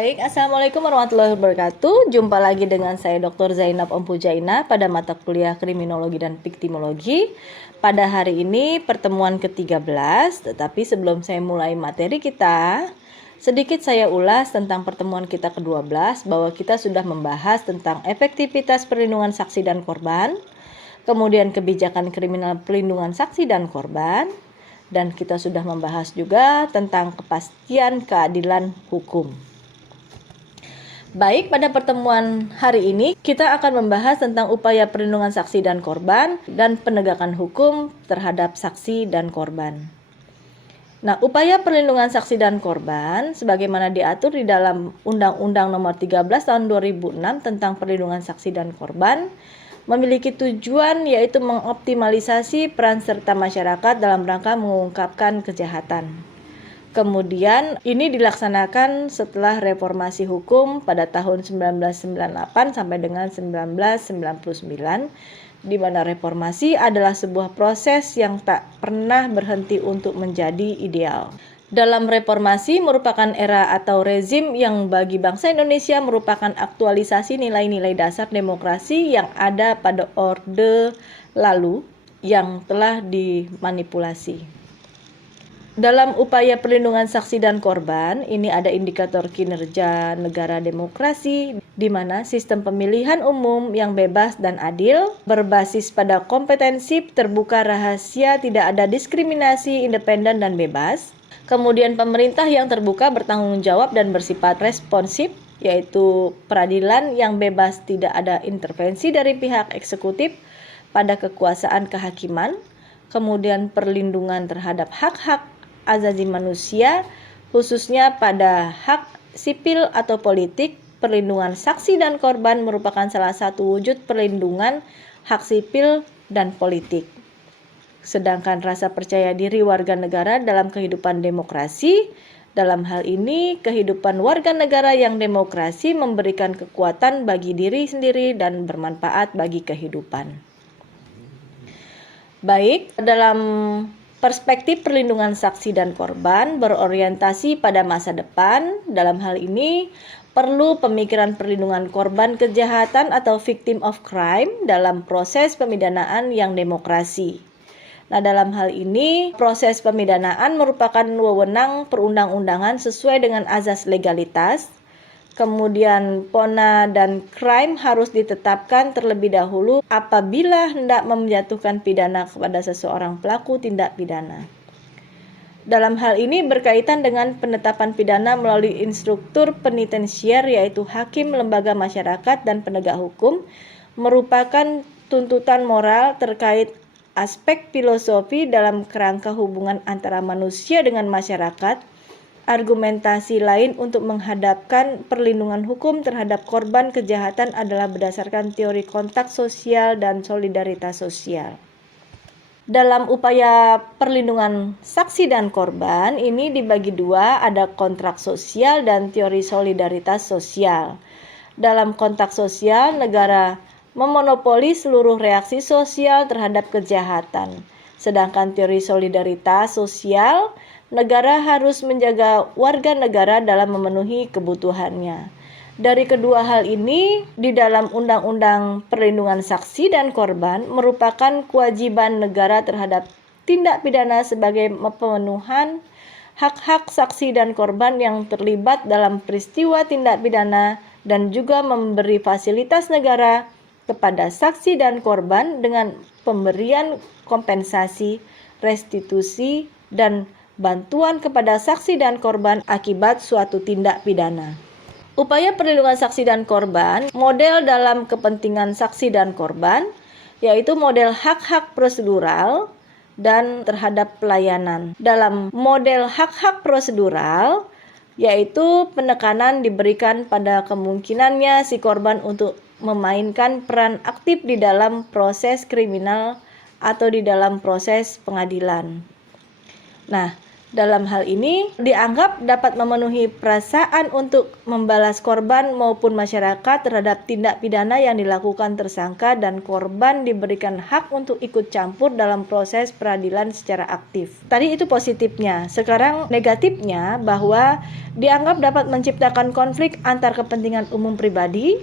Baik, Assalamualaikum warahmatullahi wabarakatuh. Jumpa lagi dengan saya Dr. Zainab Ompujaina pada mata kuliah Kriminologi dan Viktimologi. Pada hari ini pertemuan ke-13, tetapi sebelum saya mulai materi kita, sedikit saya ulas tentang pertemuan kita ke-12 bahwa kita sudah membahas tentang efektivitas perlindungan saksi dan korban, kemudian kebijakan kriminal perlindungan saksi dan korban, dan kita sudah membahas juga tentang kepastian keadilan hukum. Baik, pada pertemuan hari ini kita akan membahas tentang upaya perlindungan saksi dan korban dan penegakan hukum terhadap saksi dan korban. Nah, upaya perlindungan saksi dan korban sebagaimana diatur di dalam Undang-Undang Nomor 13 Tahun 2006 tentang perlindungan saksi dan korban memiliki tujuan yaitu mengoptimalisasi peran serta masyarakat dalam rangka mengungkapkan kejahatan. Kemudian ini dilaksanakan setelah reformasi hukum pada tahun 1998 sampai dengan 1999, di mana reformasi adalah sebuah proses yang tak pernah berhenti untuk menjadi ideal. Dalam reformasi merupakan era atau rezim yang bagi bangsa Indonesia merupakan aktualisasi nilai-nilai dasar demokrasi yang ada pada orde lalu yang telah dimanipulasi. Dalam upaya perlindungan saksi dan korban, ini ada indikator kinerja negara demokrasi, di mana sistem pemilihan umum yang bebas dan adil, berbasis pada kompetensi, terbuka, rahasia, tidak ada diskriminasi, independen dan bebas. Kemudian pemerintah yang terbuka, bertanggung jawab dan bersifat responsif, yaitu peradilan yang bebas, tidak ada intervensi dari pihak eksekutif pada kekuasaan kehakiman. Kemudian perlindungan terhadap hak-hak asasi manusia, khususnya pada hak sipil atau politik. Perlindungan saksi dan korban merupakan salah satu wujud perlindungan hak sipil dan politik. Sedangkan rasa percaya diri warga negara dalam kehidupan demokrasi, dalam hal ini kehidupan warga negara yang demokrasi memberikan kekuatan bagi diri sendiri dan bermanfaat bagi kehidupan. Baik, dalam perspektif perlindungan saksi dan korban berorientasi pada masa depan. Dalam hal ini perlu pemikiran perlindungan korban kejahatan atau victim of crime dalam proses pemidanaan yang demokrasi. Nah, dalam hal ini proses pemidanaan merupakan wewenang perundang-undangan sesuai dengan azas legalitas. Kemudian pona dan crime harus ditetapkan terlebih dahulu apabila hendak menjatuhkan pidana kepada seseorang pelaku tindak pidana. Dalam hal ini berkaitan dengan penetapan pidana melalui instruktur penitensier yaitu hakim, lembaga masyarakat dan penegak hukum merupakan tuntutan moral terkait aspek filosofi dalam kerangka hubungan antara manusia dengan masyarakat. Argumentasi lain untuk menghadapkan perlindungan hukum terhadap korban kejahatan adalah berdasarkan teori kontak sosial dan solidaritas sosial. Dalam upaya perlindungan saksi dan korban ini dibagi dua, ada kontrak sosial dan teori solidaritas sosial. Dalam kontak sosial, negara memonopoli seluruh reaksi sosial terhadap kejahatan. Sedangkan teori solidaritas sosial, negara harus menjaga warga negara dalam memenuhi kebutuhannya. Dari kedua hal ini, di dalam Undang-Undang Perlindungan Saksi dan Korban merupakan kewajiban negara terhadap tindak pidana sebagai pemenuhan hak-hak saksi dan korban yang terlibat dalam peristiwa tindak pidana dan juga memberi fasilitas negara kepada saksi dan korban dengan pemberian kompensasi, restitusi, dan bantuan kepada saksi dan korban akibat suatu tindak pidana. Upaya perlindungan saksi dan korban, model dalam kepentingan saksi dan korban, yaitu model hak-hak prosedural dan terhadap pelayanan. Dalam model hak-hak prosedural, yaitu penekanan diberikan pada kemungkinannya si korban untuk memainkan peran aktif di dalam proses kriminal atau di dalam proses pengadilan. Nah, Dalam hal ini dianggap dapat memenuhi perasaan untuk membalas korban maupun masyarakat terhadap tindak pidana yang dilakukan tersangka, dan korban diberikan hak untuk ikut campur dalam proses peradilan secara aktif. Tadi itu positifnya. Sekarang negatifnya, bahwa dianggap dapat menciptakan konflik antar kepentingan umum pribadi.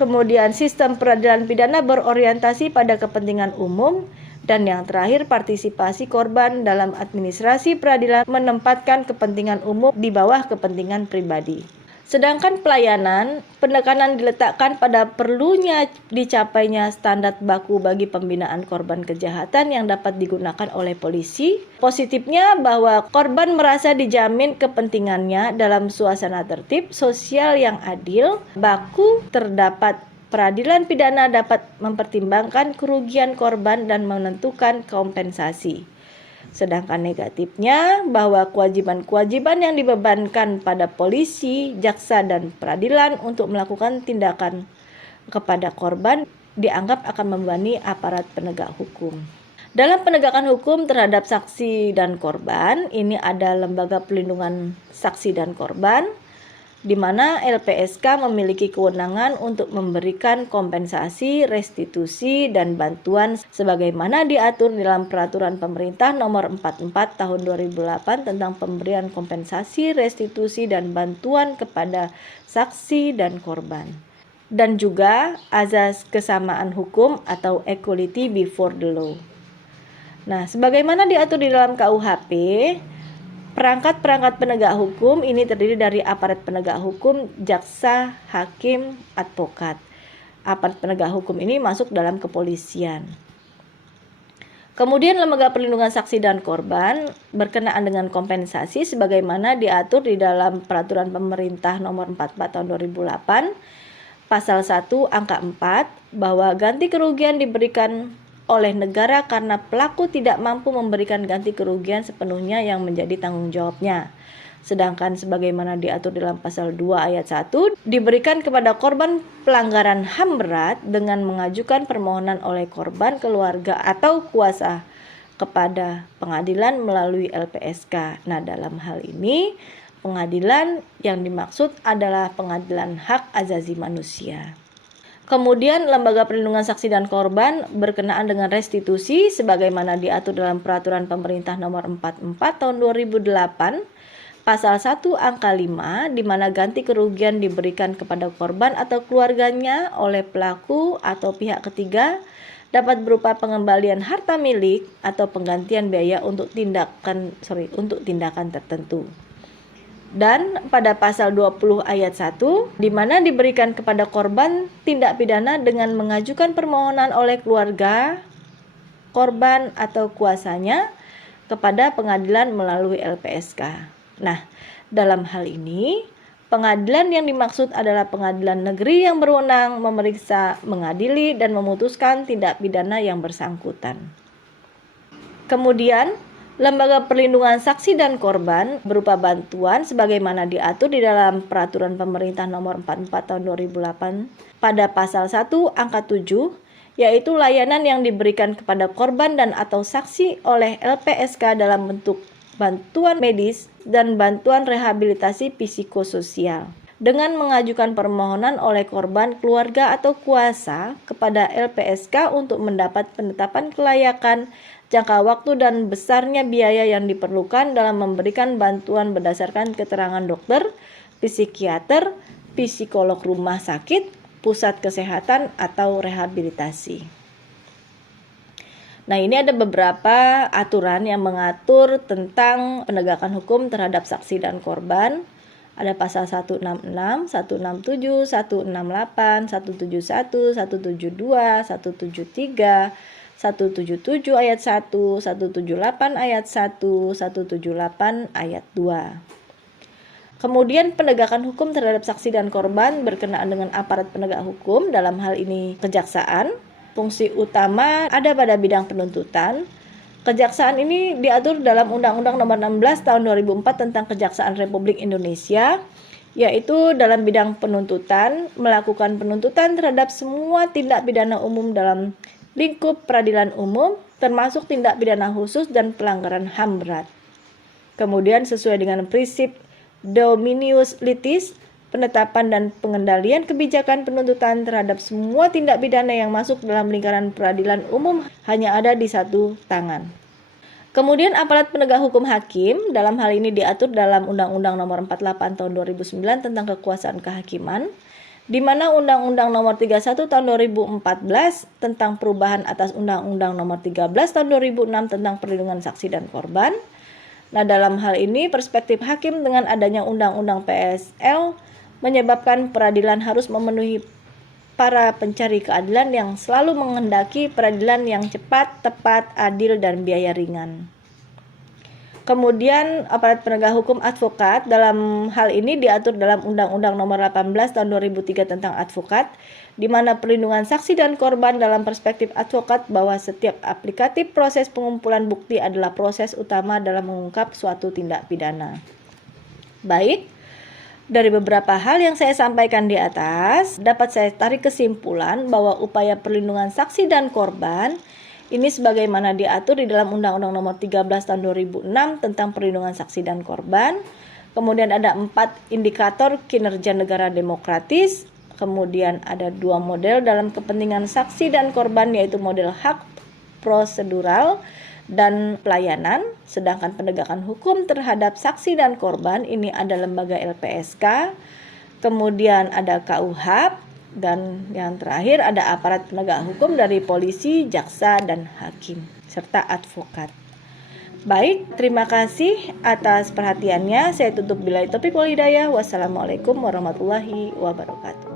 Kemudian sistem peradilan pidana berorientasi pada kepentingan umum. Dan yang terakhir, partisipasi korban dalam administrasi peradilan menempatkan kepentingan umum di bawah kepentingan pribadi. Sedangkan pelayanan, penekanan diletakkan pada perlunya dicapainya standar baku bagi pembinaan korban kejahatan yang dapat digunakan oleh polisi. Positifnya bahwa korban merasa dijamin kepentingannya dalam suasana tertib, sosial yang adil, baku, terdapat peradilan pidana dapat mempertimbangkan kerugian korban dan menentukan kompensasi. Sedangkan negatifnya, bahwa kewajiban-kewajiban yang dibebankan pada polisi, jaksa, dan peradilan untuk melakukan tindakan kepada korban dianggap akan membebani aparat penegak hukum. Dalam penegakan hukum terhadap saksi dan korban, ini ada Lembaga Perlindungan Saksi dan Korban, di mana LPSK memiliki kewenangan untuk memberikan kompensasi, restitusi, dan bantuan sebagaimana diatur dalam Peraturan Pemerintah Nomor 44 Tahun 2008 tentang pemberian kompensasi, restitusi, dan bantuan kepada saksi dan korban. Dan juga azas kesamaan hukum atau equality before the law. Nah, sebagaimana diatur di dalam KUHP, perangkat-perangkat penegak hukum ini terdiri dari aparat penegak hukum, jaksa, hakim, advokat. Aparat penegak hukum ini masuk dalam kepolisian. Kemudian Lembaga Perlindungan Saksi dan Korban berkenaan dengan kompensasi sebagaimana diatur di dalam Peraturan Pemerintah Nomor 44 Tahun 2008, Pasal 1 Angka 4, bahwa ganti kerugian diberikan oleh negara karena pelaku tidak mampu memberikan ganti kerugian sepenuhnya yang menjadi tanggung jawabnya. Sedangkan sebagaimana diatur dalam pasal 2 ayat 1, diberikan kepada korban pelanggaran HAM berat dengan mengajukan permohonan oleh korban, keluarga, atau kuasa kepada pengadilan melalui LPSK. Nah, dalam hal ini pengadilan yang dimaksud adalah pengadilan hak asasi manusia. Kemudian Lembaga Perlindungan Saksi dan Korban berkenaan dengan restitusi sebagaimana diatur dalam Peraturan Pemerintah Nomor 44 Tahun 2008, Pasal 1 Angka 5, di mana ganti kerugian diberikan kepada korban atau keluarganya oleh pelaku atau pihak ketiga dapat berupa pengembalian harta milik atau penggantian biaya untuk tindakan tertentu. Dan pada pasal 20 ayat 1, di mana diberikan kepada korban tindak pidana dengan mengajukan permohonan oleh keluarga korban atau kuasanya kepada pengadilan melalui LPSK. Nah, dalam hal ini pengadilan yang dimaksud adalah pengadilan negeri yang berwenang memeriksa, mengadili, dan memutuskan tindak pidana yang bersangkutan. Kemudian Lembaga Perlindungan Saksi dan Korban berupa bantuan sebagaimana diatur di dalam Peraturan Pemerintah Nomor 44 Tahun 2008 pada Pasal 1 Angka 7, yaitu layanan yang diberikan kepada korban dan atau saksi oleh LPSK dalam bentuk bantuan medis dan bantuan rehabilitasi psikososial. Dengan mengajukan permohonan oleh korban, keluarga, atau kuasa kepada LPSK untuk mendapat penetapan kelayakan, jangka waktu, dan besarnya biaya yang diperlukan dalam memberikan bantuan berdasarkan keterangan dokter, psikiater, psikolog rumah sakit, pusat kesehatan, atau rehabilitasi. Nah, ini ada beberapa aturan yang mengatur tentang penegakan hukum terhadap saksi dan korban. Ada pasal 166, 167, 168, 171, 172, 173, 177 ayat 1, 178 ayat 1, 178 ayat 2. Kemudian penegakan hukum terhadap saksi dan korban berkenaan dengan aparat penegak hukum, dalam hal ini kejaksaan. Fungsi utama ada pada bidang penuntutan. Kejaksaan ini diatur dalam Undang-Undang Nomor 16 Tahun 2004 tentang Kejaksaan Republik Indonesia, yaitu dalam bidang penuntutan, melakukan penuntutan terhadap semua tindak pidana umum dalam lingkup peradilan umum, termasuk tindak pidana khusus dan pelanggaran HAM berat. Kemudian sesuai dengan prinsip Dominius Litis, penetapan dan pengendalian kebijakan penuntutan terhadap semua tindak pidana yang masuk dalam lingkaran peradilan umum hanya ada di satu tangan. Kemudian aparat penegak hukum hakim, dalam hal ini diatur dalam Undang-Undang Nomor 48 Tahun 2009 tentang kekuasaan kehakiman, di mana Undang-Undang Nomor 31 Tahun 2014 tentang perubahan atas Undang-Undang Nomor 13 Tahun 2006 tentang perlindungan saksi dan korban. Nah, dalam hal ini perspektif hakim dengan adanya Undang-Undang PSL menyebabkan peradilan harus memenuhi para pencari keadilan yang selalu menghendaki peradilan yang cepat, tepat, adil, dan biaya ringan. Kemudian aparat penegak hukum advokat dalam hal ini diatur dalam Undang-Undang Nomor 18 Tahun 2003 tentang advokat, di mana perlindungan saksi dan korban dalam perspektif advokat bahwa setiap aplikatif proses pengumpulan bukti adalah proses utama dalam mengungkap suatu tindak pidana. Baik, dari beberapa hal yang saya sampaikan di atas, dapat saya tarik kesimpulan bahwa upaya perlindungan saksi dan korban ini sebagaimana diatur di dalam Undang-Undang Nomor 13 Tahun 2006 tentang perlindungan saksi dan korban. Kemudian ada 4 indikator kinerja negara demokratis. Kemudian ada 2 model dalam kepentingan saksi dan korban, yaitu model hak prosedural dan pelayanan. Sedangkan penegakan hukum terhadap saksi dan korban ini ada lembaga LPSK. Kemudian ada KUHP. Dan yang terakhir ada aparat penegak hukum dari polisi, jaksa, dan hakim, serta advokat. Baik, terima kasih atas perhatiannya. Saya tutup billahi taufiq wal hidayah. Wassalamualaikum warahmatullahi wabarakatuh.